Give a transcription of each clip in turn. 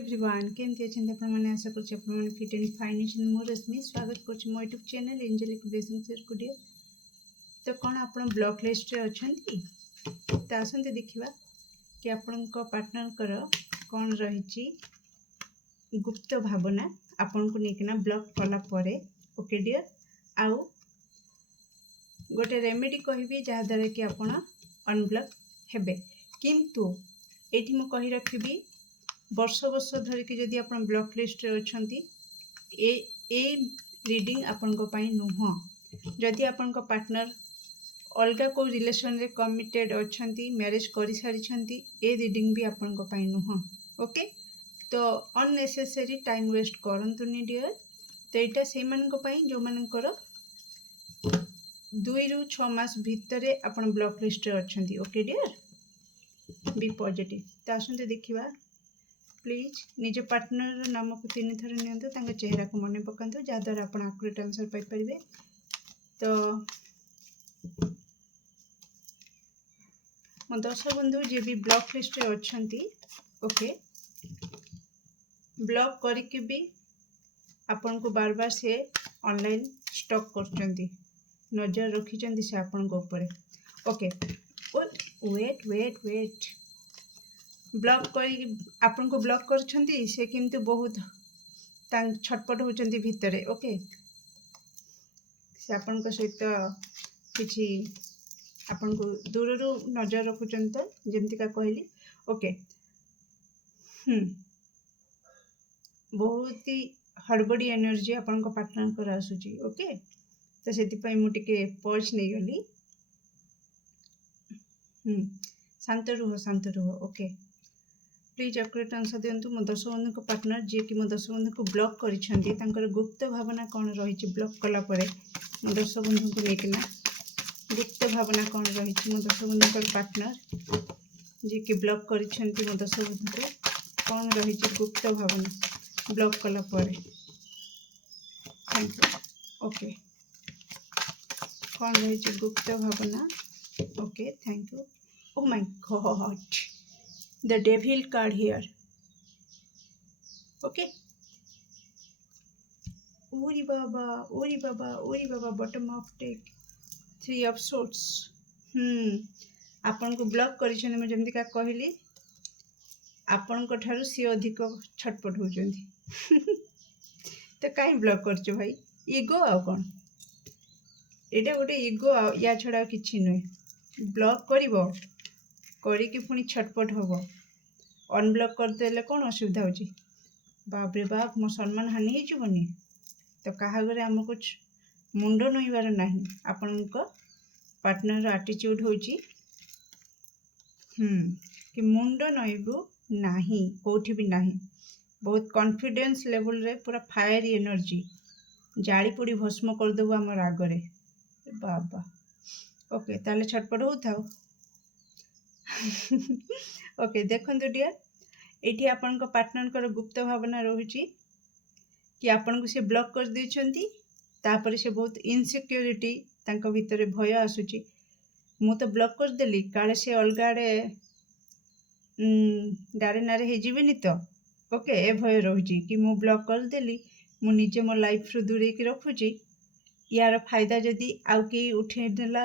Everyone केमती अच्छा आपने आशा कर फिट एंड फाइन अच्छे मो रश्मि स्वागत कर YouTube channel angelic blessing studio. तो कौन आप ब्लॉक लिस्ट रे अच्छा तो आसते देखा कि आपण पार्टनर कौन रही गुप्त भावना आपण को लेकिना ब्लॉक कला ओके डियर आउ गोटे रेमेडी कहबी जहाँद्वारा कि आपण अनब्लॉक हेबे किंतु एठी मु कहि रखिबी वर्ष वर्ष धरिकी जदि आप ब्लॉक लिस्ट रे अछंती ए रीडिंग आपण को पाई नुह जदि आपण को पार्टनर अलगा को रिलेशन रे कमिटेड अछंती मैरिज करि सारिछंती ए रीडिंग भी आपण को पाई नुह ओके। तो अननेसेसरी टाइम वेस्ट करंतुनी डियर। तो एटा से मान को पाई जो मानकर 2 ରୁ 6 मास भितरे आपण ब्लॉक लिस्ट रे अछंती ओके डियर बी पॉजिटिव। तो आसंते देखिबा प्लीज निज पार्टनर नाम को 3 थर नि चेहरा को मन पकातु जहाँद्वारा आप आकुरेट आंसर पाइपर। तो मो 10 बंधु जी भी ब्लॉक लिस्ट रे अछंती ओके ब्लॉक करके भी आपन को बार बार से ऑनलाइन स्टॉक करचंती नजर रखिचंती से आपन को ऊपर okay. Wait wait wait block कर आपन को ब्लॉक करछंती से किंतु बहुत छटपट होचंती भितरे ओके से आपन को सहित किछि आपन को दूर रू नजर रखुचंत जेमति का कहली ओके। बहुत ही हड़बड़ी एनर्जी आपन को पार्टनर कर आसुची ओके। तो से मु टिके पॉज नहीं गली शांत रुह ओके। प्लीज अक्यूरेट आंसर दिंतु मो 10 बंधु को पार्टनर जी कि मो 10 बंधु को ब्लॉक कर गुप्त भावना कौन रही ब्लॉक कला परे मो 10 बंधु को लेकिना गुप्त भावना कौन रही मो 10 बंधु को पार्टनर जी कि ब्लॉक कर मो 10 बंधु को कौन रही गुप्त भावना ब्लॉक कला परे थैंक यू ओके कौन रही गुप्त भावना okay thank you. Oh my God the devil card here okay uri baba bottom of deck 3 of swords आपन को ब्लॉक करिछन मैं जेमति का कहली आपन को ठारू सी अधिक छटपट होचंती तो काई ब्लॉक करछो भाई ईगो आ कोन एटा गोटे ईगो या छडा किछि नै ब्लॉक करिवो करिकी पुणी छटपट हम अनब्लॉक करदेले कौन असुविधा होची बाप रे बाप मो सम्मान हानि होनी। तो क्या आमको मुंड नईबार ना आपण पार्टनर आटीट्यूड होची कि मुंड नईबू ना कौटी भी ना बहुत कॉन्फिडेंस लेवल रे पूरा फायर एनर्जी जाली पोड़ी भस्म करदेबू आम आगरे बाबा ओके ताले छटपट हो थाओ ओके देखो डियर ये आपण पार्टनर गुप्त भावना रही कि आपण को से ब्लॉक कर देछंती तापर से बहुत इनसिक्योरिटी तांको भीतर भय आसुची मु तो ब्लॉक कर देली काले से अलग आड़े डारे नारे हे जीवेनी तो ओके ए भय रही कि मु ब्लॉक कर देली मु निजे मो लाइफ रु दूरे की रखुची यार फायदा जदि आउ के उठे देला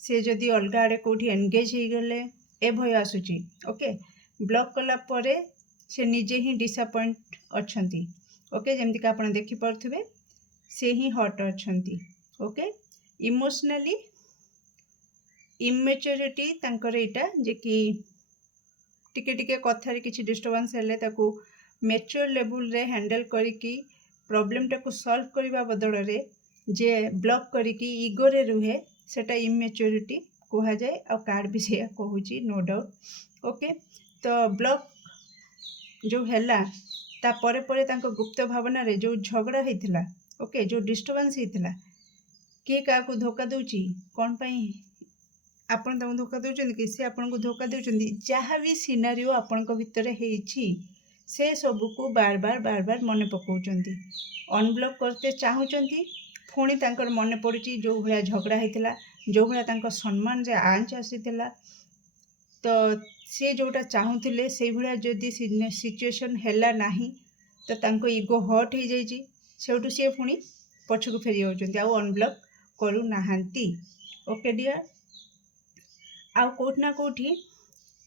से जदि अलग आड़े कोठी एंगेज हो गले ए भय आसुची ओके ब्लॉक कला परे से निजे ही डिसअपॉइंट अछंती ओके जेमति का आपण देखि परथुबे से ही हॉट अछंती ओके इमोशनली इमेच्योरिटी तांकर एटा जे कि टिके टिके कथा रे किछि डिस्टर्बेंस हेले ताकू मैच्योर लेवल रे हैंडल करिकी प्रॉब्लम टाकू सॉल्व करबा बदल रे जे ब्लॉक करिकी ईगो रे रुहे सेटा इमेच्योरिटी कहा जाए और कार्ड भी से कहूँ नो डाउट ओके। तो ब्लॉक जो हैला ता परे परे तांको गुप्त भावना रे जो झगड़ा होता ओके जो डिस्टर्बेंस होता किए क्या धोखा दूची कौन पाई आपन तांको धोखा दउचंदी कि से आपन को धोखा दउचंदी जहाँ भी सिनारियो आपन को भितर हेइची से सबू को बार बार मन पकाउचंदी अनब्लॉक करते चाहूचंदी पुणी तांकर मन पड़ुची जो भाया झगड़ा होता जो भाया तांको सम्मान रे आंच आसीथिला तो सी जोटा चाहूले से भाया जदि सिचुएशन है नहीं तो तांको इगो हर्ट हो जाइए सेठू सी पुणी पछकू फेरी होती आउ अनब्लॉक करूना। ओके डियर, आउ कोठी ना कोठी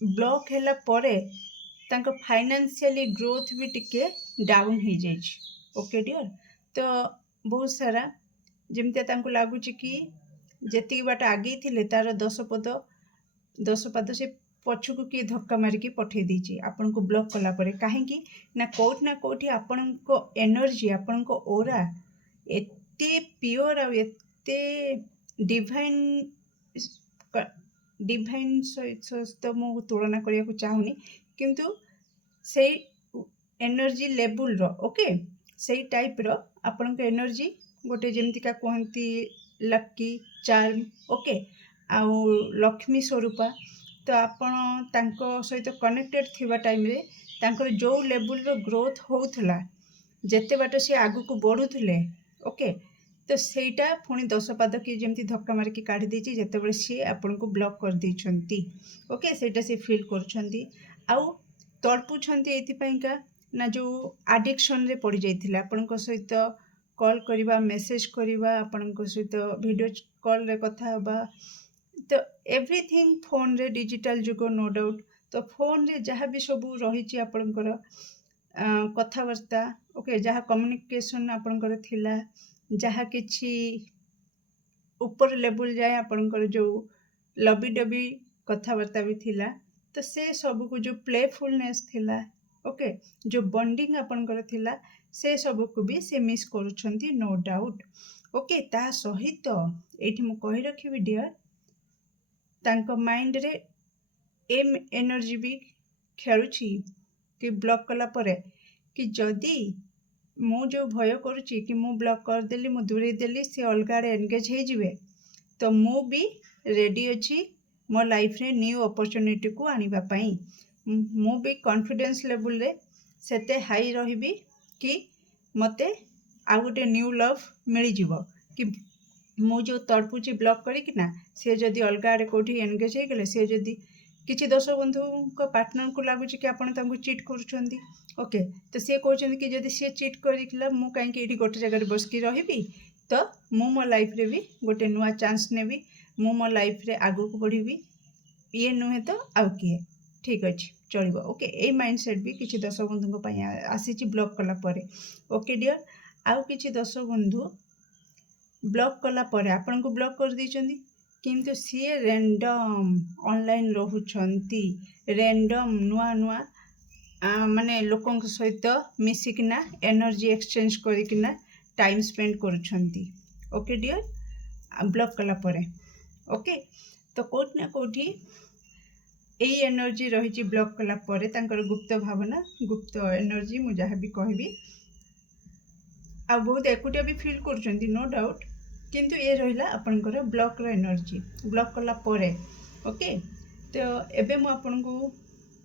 ब्लॉक हैला परे तांको फाइनेंशियली ग्रोथ भी टिके डाउन हो जाइए। ओके डियर, तो बहुत सारा जमती तांको लगुच कि जेतिक बाट आगे थिले तार 10 पाद से पछकू किए धक्का मारिकी पठे दीची आपन को ब्लॉक कला परे। काहेकि ना कोठी आपन को एनर्जी आपन को ओरा एते प्योर आ एते डिवाइन सहित मु तुलना करिया को चाहूनी, किंतु से एनर्जी लेवल रो ओके से टाइप रो आपन को एनर्जी गोटे जेमतिका कहती लकी चार्म ओके आउ लक्ष्मी स्वरूपा। तो आपण तांको सहित कनेक्टेड थिबा टाइम रे तांकर जो लेवल रो ग्रोथ होउथला जेते बाट से आगु को बढ़ुथले ओके, तो सेटा पुणी 10 पाद कि जेमती धक्का मारिकी काढ़ी देछि जेते बेले सी आपन को ब्लॉक कर दैछंती। ओके, सेटा से फील करछंती आउ तड़पुछंती एति पइका ना जो एडिक्शन रे पड़ी जाइथिला आपन को सहित कॉल करिबा मेसेज करिबा आपन को सहित वीडियो कॉल रे कथा होबा, तो एवरीथिंग फोन रे डिजिटल जुग नो डाउट। तो फोन रे जहाँ भी सब रही आपणकर कथबार्ता ओके जहाँ कम्युनिकेशन आपणकर थिला जहाँ किछि ऊपर लेवल जाए आपणकर जो लबी डबी कथबार्ता भी थिला, तो से सब को जो प्लेफुलनेस थिला ओके जो बॉन्डिंग आपणकर थिला से सब को भी से मिस करूछंती नो डाउट। ओके, ता सहित एठी मु कहि रखिबि डियर तांको माइंड रे एम एनर्जी भी खेलुछि कि ब्लॉक कला परे कि जदि मु जो भय करुछि कि मु ब्लॉक कर देली मु दूरे देली से अलग आड़े एंगेज हो जिवे, तो मु भी रेडी अछि मो लाइफ रे न्यू अपॉर्चुनिटी को आनिबा पई। मु भी कॉन्फिडेंस लेवल रे सेते हाई रहिबी कि मते आ गोटे न्यू लव मिल जिवो कि मु जो तड़पुची ब्लॉक करिकिना से जदि अलग आड़े कोठी एंगेज हो गले से जदि किछि दर्शक बंधु को पार्टनर को लगुच कि आपण तांको चीट करूछंती ओके, तो सी कहते कि जदि सी चीट करिकला मु काहे कि एठी गोटे जगह बसकी रहिबी, तो मु मो लाइफ रे भी गोटे नुआ चांस नेबी मु मो लाइफ रे आगु को बढ़िबी ये नुहे तो आउ किए ठीक अच्छे चलो। ओके, ए माइंडसेट भी किसी दर्शक बंधु आसी ब्लॉक कला परे। ओके डियर, आउ किछि दर्शक बंधु ब्लॉक कला परे आपन को ब्लॉक कर दैछंती किंतु सी रैंडम ऑनलाइन रहुछंती रैंडम नुआ नुआ माने लोकों सहित मिसिकिना एनर्जी एक्सचेंज करिकिना टाइम स्पेंड करुछंती। ओके डियर, ब्लॉक कला परे ओके, तो कोठी ना कोठी यही एनर्जी रही ब्लॉक कला परे तांकर गुप्त भावना गुप्त एनर्जी मु जहाँ भी कहबी आ बहुत एकुटिया भी फील करुछंती नो डाउट, किंतु ये रहिला आपनकर ब्लॉक रो एनर्जी ब्लॉक कला परे। ओके, तो एबे मु आपन को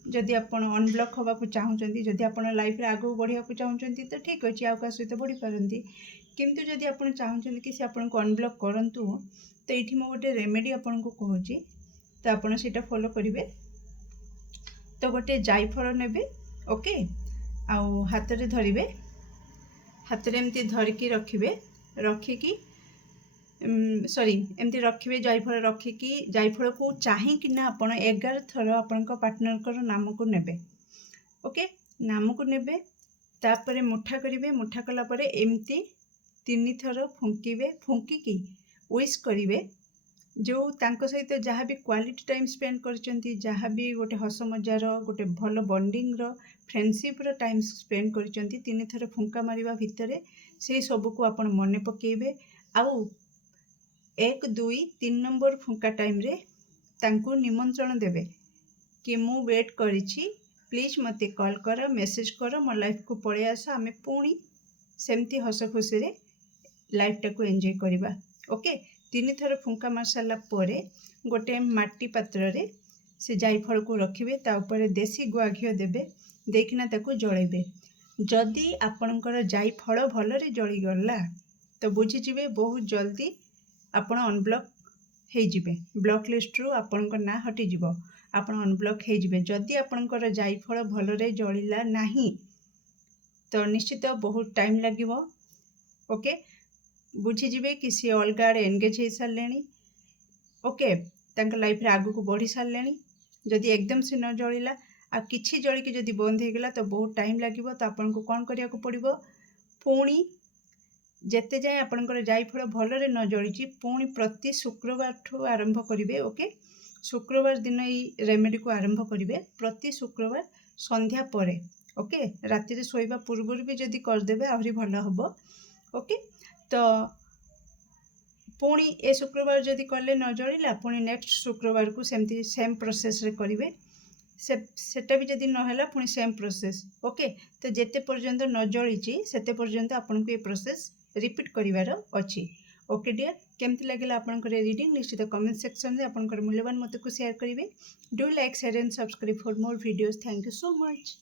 जदि आपण अनब्लॉक होबा को चाहूचंती जदि आपण लाइफ रे आगो बढ़िया को चाहूचंती तो ठीक अछि आ का सहित बढ़ी पारंती, किंतु जदि आपण चाहूचंती कि से आपण को अनब्लॉक करंतु तो एठी मु गोटे रेमेडी आपण को कहूची तो आपण सेटा फॉलो करिवे। तो गोटे जायफल नेबे ओके आउ हाथ रे धरिबे हाथ रे एमती धरिकी रखिबे रखिकी सॉरी एमती रखिबे जायफल रखिकी जायफल को चाहिकी ना आपण 11 थर आपण को पार्टनर को नाम को नेबे ओके नाम को नेबे तापरे मुठा करिवे मुठा कला परे एमती 3 थर फुंकीबे फुंकीकी विश करिवे जो तांको सहित जहाँ भी क्वालिटी टाइम स्पेंड करचंती जहाँ भी गोटे हस मजार गोटे भल बॉन्डिंग रो फ्रेंडशिप रो टाइम स्पेंड करचंती 3 थर फुंका मारिबा भितरे से सब को आपण मने पकेइबे आउ 1 2 3 नंबर फुंका टाइम रे तांको निमंत्रण देबे कि मु वेट करिछि प्लीज मते कॉल कर मेसेज कर मो लाइफ को पळे आस आमे पुणी सेमती हस खुशी रे लाइफ टा को एंजॉय करिबा। ओके, 3 थर फुंका मार सारा परे गोटे माटी पात्र रे से जायफल को रखिबे ता ऊपर देसी गुआ घिओ देबे देखिना ताको जळेबे जदि आपणकर जायफल भलरे जळी गला तो बुझी जिवे बहुत जल्दी आपण अनब्लॉक हो जिवे ब्लॉक लिस्ट रु आपणकर ना हटि जिवो ଆପଣ ଅନବ୍ଲକ୍ ହେଇଯିବେ। ଯଦି ଆପଣଙ୍କର ଜାଇଫଳ ଭଲରେ ଜଳିଲା ନାହିଁ ତ ନିଶ୍ଚିତ ବହୁତ ଟାଇମ୍ ଲାଗିବ। ଓକେ, ବୁଝିଯିବେ କି ସିଏ ଅଲଗା ଆଡ଼େ ଏନଗେଜ୍ ହେଇସାରିଲେଣି। ଓକେ, ତାଙ୍କ ଲାଇଫରେ ଆଗକୁ ବଢ଼ି ସାରିଲେଣି। ଯଦି ଏକଦମ ସେ ନ ଜଳିଲା ଆଉ କିଛି ଜଳିକି ଯଦି ବନ୍ଦ ହେଇଗଲା ତ ବହୁତ ଟାଇମ୍ ଲାଗିବ। ତ ଆପଣଙ୍କୁ କ'ଣ କରିବାକୁ ପଡ଼ିବ, ପୁଣି ଯେତେ ଯାଏଁ ଆପଣଙ୍କର ଜାଇଫଳ ଭଲରେ ନ ଜଳିଛି ପୁଣି ପ୍ରତି ଶୁକ୍ରବାରଠୁ ଆରମ୍ଭ କରିବେ। ଓକେ, ଶୁକ୍ରବାର ଦିନ ଏଇ ରେମେଡ଼ିକୁ ଆରମ୍ଭ କରିବେ, ପ୍ରତି ଶୁକ୍ରବାର ସନ୍ଧ୍ୟା ପରେ। ଓକେ, ରାତିରେ ଶୋଇବା ପୂର୍ବରୁ ବି ଯଦି କରିଦେବେ ଆହୁରି ଭଲ ହେବ। ଓକେ, ତ ପୁଣି ଏ ଶୁକ୍ରବାର ଯଦି କଲେ ନ ଜଳିଲା ପୁଣି ନେକ୍ସଟ ଶୁକ୍ରବାରକୁ ସେମିତି ସେମ୍ ପ୍ରୋସେସ୍ରେ କରିବେ। ସେଟା ବି ଯଦି ନହେଲା ପୁଣି ସେମ୍ ପ୍ରୋସେସ୍। ଓକେ, ତ ଯେତେ ପର୍ଯ୍ୟନ୍ତ ନ ଜଳିଛି ସେତେ ପର୍ଯ୍ୟନ୍ତ ଆପଣଙ୍କୁ ଏ ପ୍ରୋସେସ୍ ରିପିଟ୍ କରିବାର ଅଛି। ଓକେ ଡିୟର୍, କେମିତି ଲାଗିଲା ଆପଣଙ୍କର ରିଡ଼ିଂ ନିଶ୍ଚିତ କମେଣ୍ଟ ସେକ୍ସନରେ ଆପଣଙ୍କର ମୂଲ୍ୟବାନ ମତକୁ ସେୟାର କରିବେ। Do like, share and subscribe for more videos. Thank you so much.